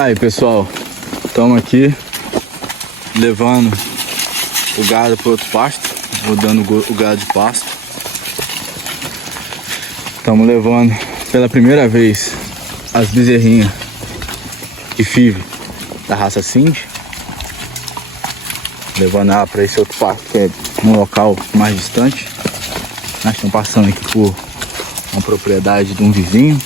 Aí pessoal, estamos aqui levando o gado para outro pasto, rodando o gado de pasto. Estamos levando pela primeira vez as bezerrinhas de FIV da raça Cindy, levando ela para esse outro pasto que é um local mais distante. Nós estamos passando aqui por uma propriedade de um vizinho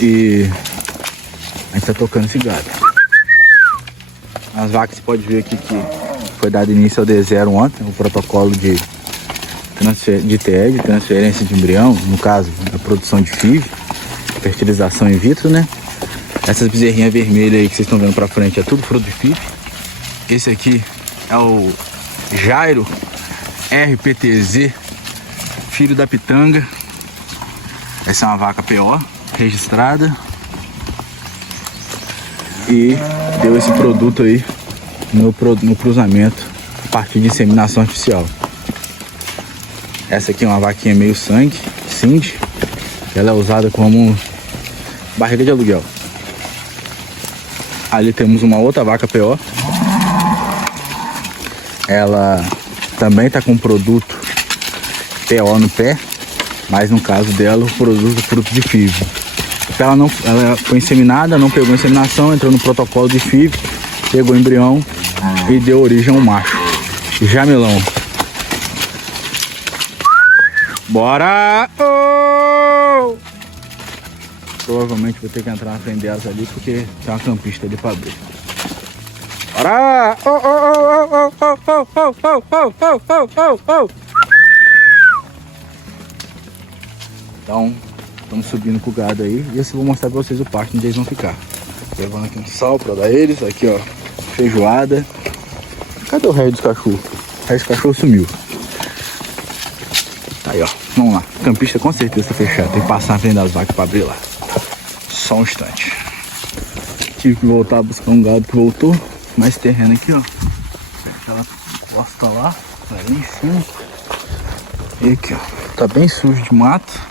e a gente está tocando esse gado. As vacas, você pode ver aqui que foi dado início ao D0 ontem, o protocolo de TE, de transferência de embrião, no caso, a produção de FIV, fertilização in vitro, né? Essas bezerrinhas vermelhas aí que vocês estão vendo pra frente é tudo fruto de FIV. Esse aqui é o Jairo RPTZ, filho da Pitanga. Essa é uma vaca PO, registrada. E deu esse produto aí no cruzamento a partir de inseminação artificial. Essa aqui é uma vaquinha meio sangue, Cindy. Ela é usada como barriga de aluguel. Ali temos uma outra vaca PO. Ela também está com produto PO no pé, mas no caso dela o produto fruto de FIV. Ela foi inseminada, não pegou inseminação, entrou no protocolo de FIV, pegou embrião e deu origem a um macho jamelão. Bora! Oh! Provavelmente vou ter que entrar na frente delas ali porque tem uma campista ali para abrir. Bora! Oh, oh, oh, oh, oh, oh, oh, oh, oh, oh, oh, oh. Então, estamos subindo com o gado aí e eu vou mostrar pra vocês o pasto onde eles vão ficar. Levando aqui um sal pra dar eles, aqui ó, feijoada. Cadê o resto dos cachorros? O resto dos cachorros sumiu. Tá aí ó, vamos lá. O campista com certeza tá fechado, tem que passar na frente das vacas pra abrir lá. Só um instante. Tive que voltar a buscar um gado que voltou. Mais terreno aqui ó. Aquela posta lá, ali em cima. E aqui ó, tá bem sujo de mato.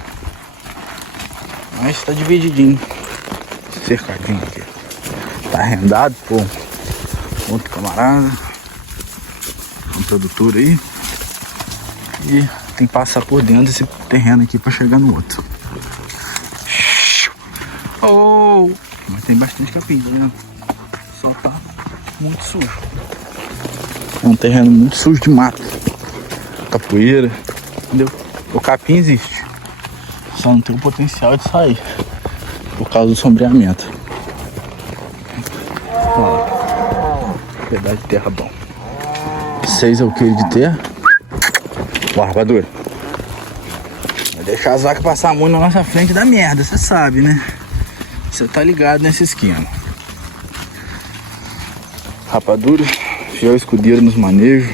Mas tá divididinho, cercadinho aqui. Tá arrendado por outro camarada, um produtor aí. E tem que passar por dentro desse terreno aqui pra chegar no outro. Oh! Mas tem bastante capim, né? Só tá muito sujo. É um terreno muito sujo de mato. Capoeira, entendeu? O capim existe. Só não tem o potencial de sair por causa do sombreamento. Olha lá, pedaço de terra bom. 6 alqueires de terra. Bora, rapadura. Vai deixar as vacas passar muito na nossa frente da merda, você sabe, né? Você tá ligado nesse esquema. Rapadura, fiel escudeiro nos manejos.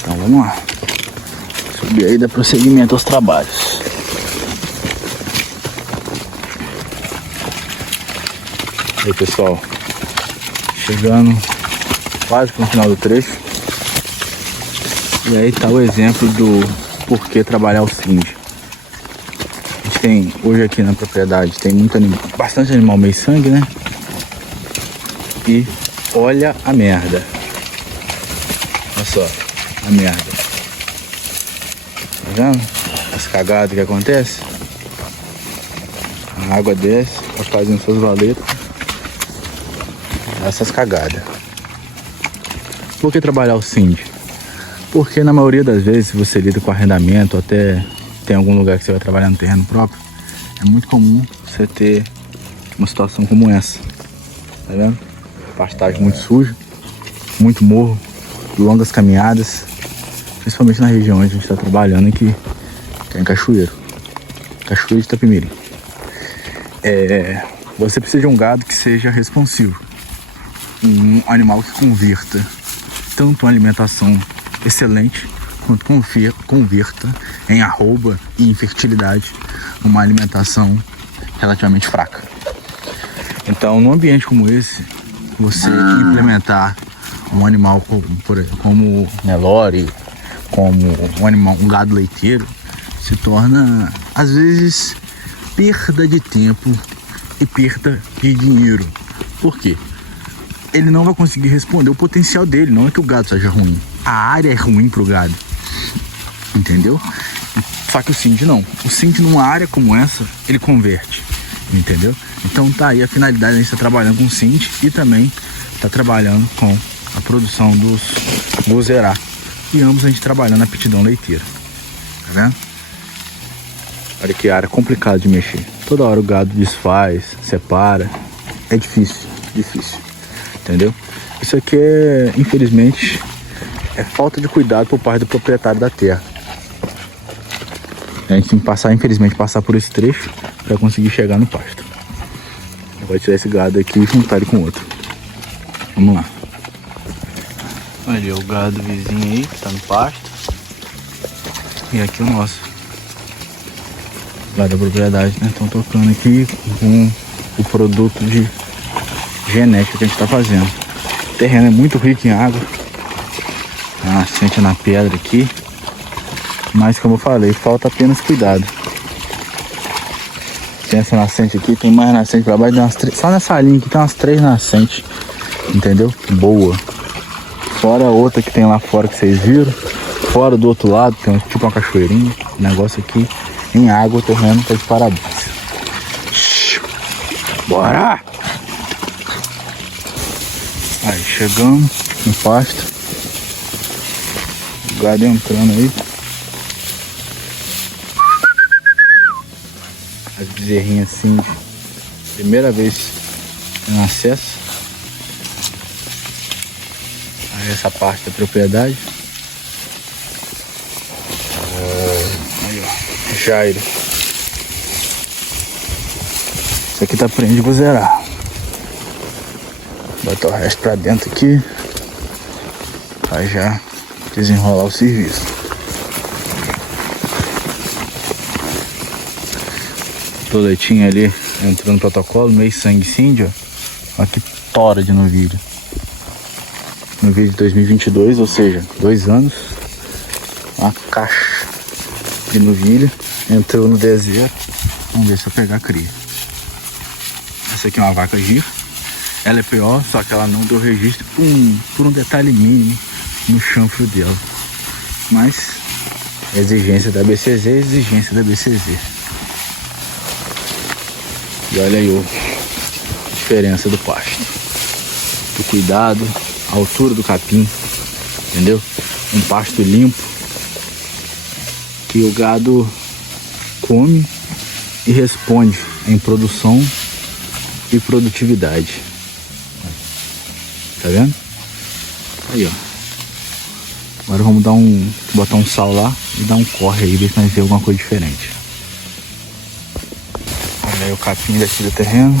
Então vamos lá. E aí dá prosseguimento aos trabalhos. E aí pessoal, chegando quase no final do trecho. E aí tá o exemplo do porquê trabalhar o Cindy. A gente tem hoje aqui na propriedade, tem bastante animal meio sangue, né? E olha a merda. Olha só a merda. Tá vendo? As cagadas que acontecem. A água desce, tá fazendo suas valetas. Essas cagadas. Por que trabalhar o Cindy? Porque na maioria das vezes, se você lida com arrendamento, até tem algum lugar que você vai trabalhar no terreno próprio, é muito comum você ter uma situação como essa. Tá vendo? Pastagem muito suja, muito morro, longas caminhadas. Principalmente na região onde a gente está trabalhando aqui, que é em Cachoeiro de Itapemirim. Você precisa de um gado que seja responsivo, um animal que converta tanto uma alimentação excelente quanto converta em arroba e em fertilidade uma alimentação relativamente fraca. Então, num ambiente como esse, você implementar um animal como Nelore, como um gado leiteiro, se torna, às vezes, perda de tempo e perda de dinheiro. Por quê? Ele não vai conseguir responder o potencial dele. Não é que o gado seja ruim, a área é ruim pro gado, entendeu? Só que o Cindy não. O Cindy numa área como essa, ele converte, entendeu? Então tá aí a finalidade, a gente tá trabalhando com o Cindy e também tá trabalhando com a produção dos Gozerá. E ambos a gente trabalhando na aptidão leiteira. Tá vendo? Olha que área complicada de mexer. Toda hora o gado desfaz, separa. É difícil, difícil. Entendeu? Isso aqui é, infelizmente, é falta de cuidado por parte do proprietário da terra. A gente tem que passar, infelizmente, passar por esse trecho para conseguir chegar no pasto. Vai tirar esse gado aqui e juntar ele com outro. Vamos lá. Olha o gado vizinho aí que tá no pasto. E aqui o nosso. Lá da propriedade, né? Estão tocando aqui com o produto de genética que a gente tá fazendo. O terreno é muito rico em água. A nascente na pedra aqui. Mas como eu falei, falta apenas cuidado. Tem essa nascente aqui, tem mais nascente pra baixo, tem umas só nessa linha aqui tem umas 3 nascentes. Entendeu? Boa. Fora a outra que tem lá fora que vocês viram. Fora do outro lado tem tipo uma cachoeirinha. O negócio aqui em água, o terreno tá de parabéns. Bora! Aí chegamos no pasto. O gado entrando aí. As bezerrinhas assim, primeira vez no acesso a essa parte da propriedade. Aí ó, Jairo. Isso aqui tá prende Gozerá. Botar o resto pra dentro aqui pra já desenrolar o serviço. Toletinho ali entrou no protocolo, meio sangue Cindy, ó. Olha que tora de novilho. Novilho de 2022, ou seja, 2 anos. Uma caixa de novilho. Entrou no deserto. Vamos ver se eu pegar a cria. Essa aqui é uma vaca giro. Ela é pior, só que ela não deu registro por um detalhe mínimo no chanfro dela. Mas exigência da BCZ, exigência da BCZ. E olha aí a diferença do pasto, do cuidado, a altura do capim, entendeu? Um pasto limpo, que o gado come e responde em produção e produtividade. Tá vendo? Aí, ó. Agora vamos botar um sal lá e dar um corre aí, ver se nós vemos alguma coisa diferente. Olha aí o capim daqui do terreno.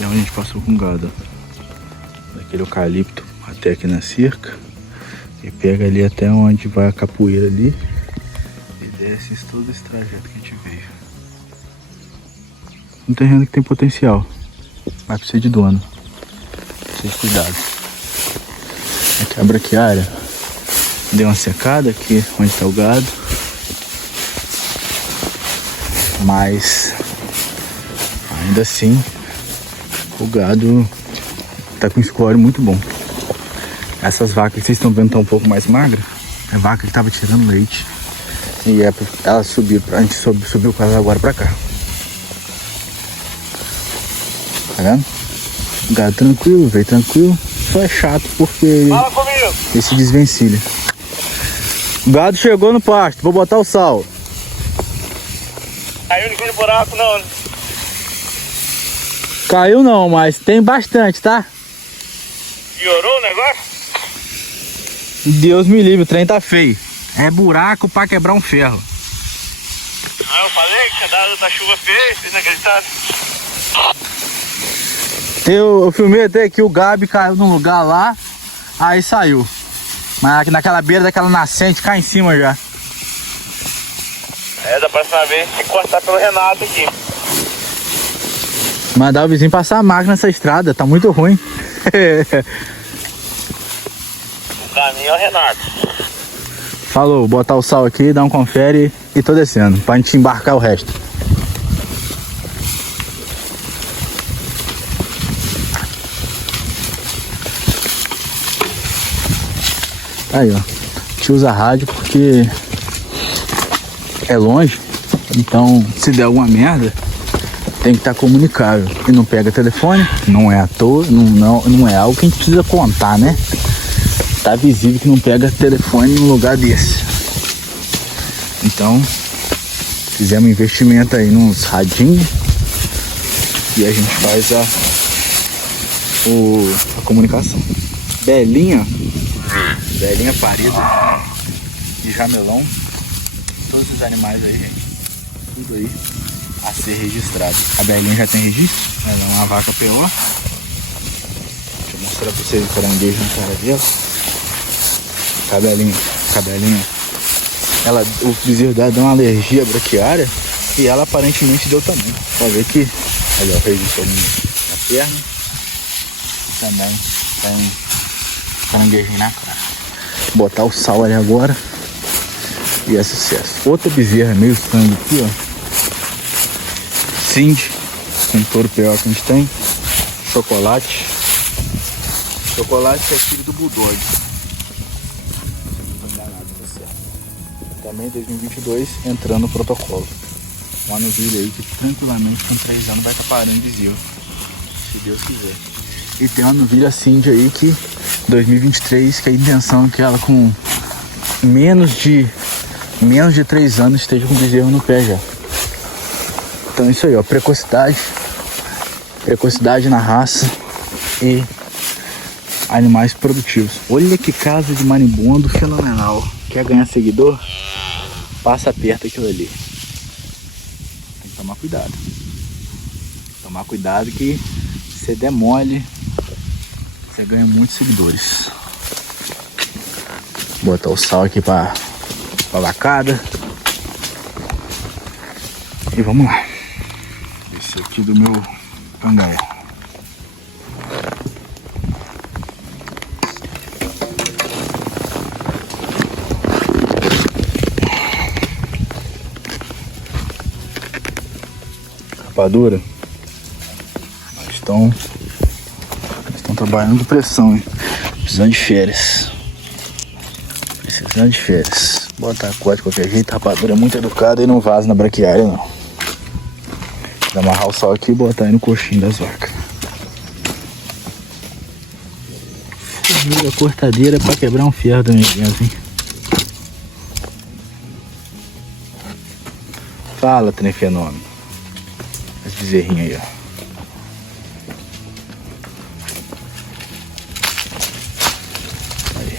E onde a gente passou com gado. Daquele eucalipto até aqui na cerca. E pega ali até onde vai a capoeira ali. E desce todo esse trajeto que a gente veio. Um terreno que tem potencial. Mas precisa de dono. Precisa de cuidado. Aqui a braquiária. Deu uma secada aqui onde está o gado. Mas ainda assim o gado tá com um score muito bom. Essas vacas que vocês estão vendo estão um pouco mais magras. É vaca que tava tirando leite. E elas subiram, a gente subiu com elas agora pra cá. Tá vendo? O gado tranquilo, veio tranquilo. Só é chato porque ele se desvencilha. O gado chegou no pasto, vou botar o sal. Caiu naquele buraco não, né? Caiu não, mas tem bastante, tá? Piorou o negócio? Deus me livre, o trem tá feio. É buraco pra quebrar um ferro. Ah, eu falei que tinha dado outra chuva feia, vocês não acreditaram? Eu filmei até que o Gabi caiu num lugar lá, aí saiu. Mas naquela beira daquela nascente, cá em cima já. É, da próxima vez tem que cortar pelo Renato aqui. Mandar o vizinho passar a máquina nessa estrada, tá muito ruim. O caminho é o Renato. Falou, botar o sal aqui, dar um confere e tô descendo, pra gente embarcar o resto. Aí, ó. A gente usa rádio porque é longe. Então, se der alguma merda, tem que estar comunicável. E não pega telefone, não é à toa, não é algo que a gente precisa contar, né? Tá visível que não pega telefone num lugar desse. Então, fizemos um investimento aí nos radinhos e a gente faz a comunicação. Belinha parida de jamelão. Todos os animais aí, gente. Tudo aí a ser registrado. A Belinha já tem registro. Ela é uma vaca PO. Deixa eu mostrar pra vocês o caranguejo na cara dela. Cabelinha. O bezerro dela deu uma alergia braquiária e ela aparentemente deu também. Pode ver que ali ó, o registro na perna. E também tem caranguejinho na cara. Botar o sal ali agora e é sucesso. Outra bezerra meio sangue aqui, ó. Cindy, com touro PO que a gente tem. Chocolate é filho do Bulldog. Também 2022 entrando no protocolo. Uma novilha aí que tranquilamente com 3 anos vai estar parando de zio, se Deus quiser. E tem uma novilha Cindy aí que 2023, que a intenção é que ela com menos de 3 anos esteja com bezerro no pé já. Então é isso aí, ó, precocidade na raça e animais produtivos. Olha que casa de marimbondo fenomenal. Quer ganhar seguidor? Passa perto aquilo ali. Tem que tomar cuidado. Tomar cuidado que você der mole, você ganha muitos seguidores. Botar o sal aqui pra vacada. E vamos lá. Esse aqui do meu cangaia. Rapadura. Estão trabalhando com pressão, hein? Precisando de férias. Bota a corda de qualquer jeito. A rapadura é muito educada e não vaza na braquiária, não. Vou amarrar o sal aqui e botar aí no coxinho das vacas. A cortadeira é pra quebrar um ferro também dentro, hein? Fala, trem fenômeno. As bezerrinhas aí, ó. Aí.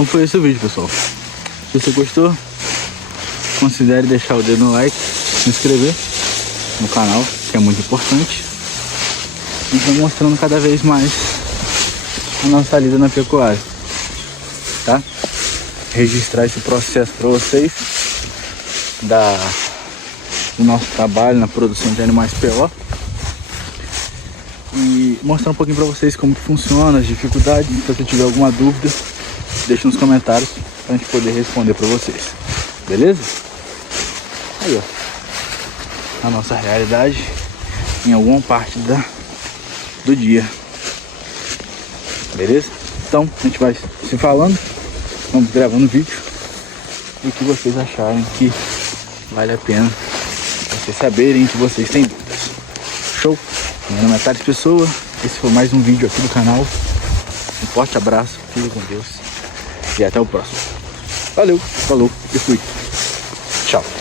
Então foi esse o vídeo, pessoal. Se você gostou, considere deixar o dedo no like, se inscrever no canal, que é muito importante. E vou mostrando cada vez mais a nossa lida na pecuária, tá? Registrar esse processo para vocês do nosso trabalho na produção de animais PO e mostrar um pouquinho para vocês como que funciona, as dificuldades. Se você tiver alguma dúvida, deixa nos comentários pra gente poder responder para vocês, beleza? Aí, ó, a nossa realidade em alguma parte do dia, beleza? Então a gente vai se falando, vamos gravando vídeo e o que vocês acharem que vale a pena vocês saberem, que vocês têm dúvidas. Show? Meu nome é Thales Pessoa, esse foi mais um vídeo aqui do canal. Um forte abraço, fique com Deus e até o próximo. Valeu, falou e fui. Tchau.